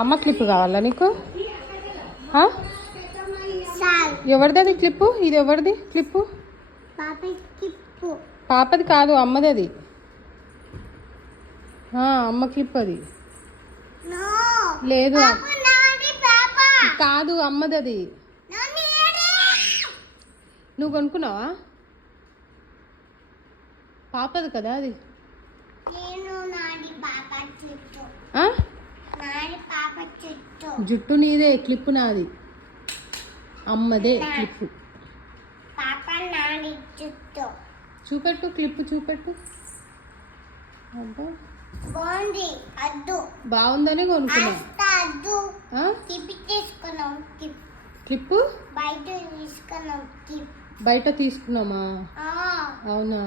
అమ్మ క్లిప్ కావాలా నీకు? ఎవరిది అది క్లిప్పు? ఇది ఎవరిది క్లిప్పు? పాపది కాదు, అమ్మది అది. అమ్మ క్లిప్ అది. లేదు కాదు, అమ్మది అది. నువ్వు కొనుక్కున్నావా? పాపది కదా అది. జుట్టు నీదే, క్లిప్పు నాది. అమ్మదే క్లిప్పు. చూపెట్టు, క్లిప్పు చూపెట్టు. బాగుందని కొనుక్కున్నా. క్లిప్పు బయట తీసుకున్నామా? అవునా?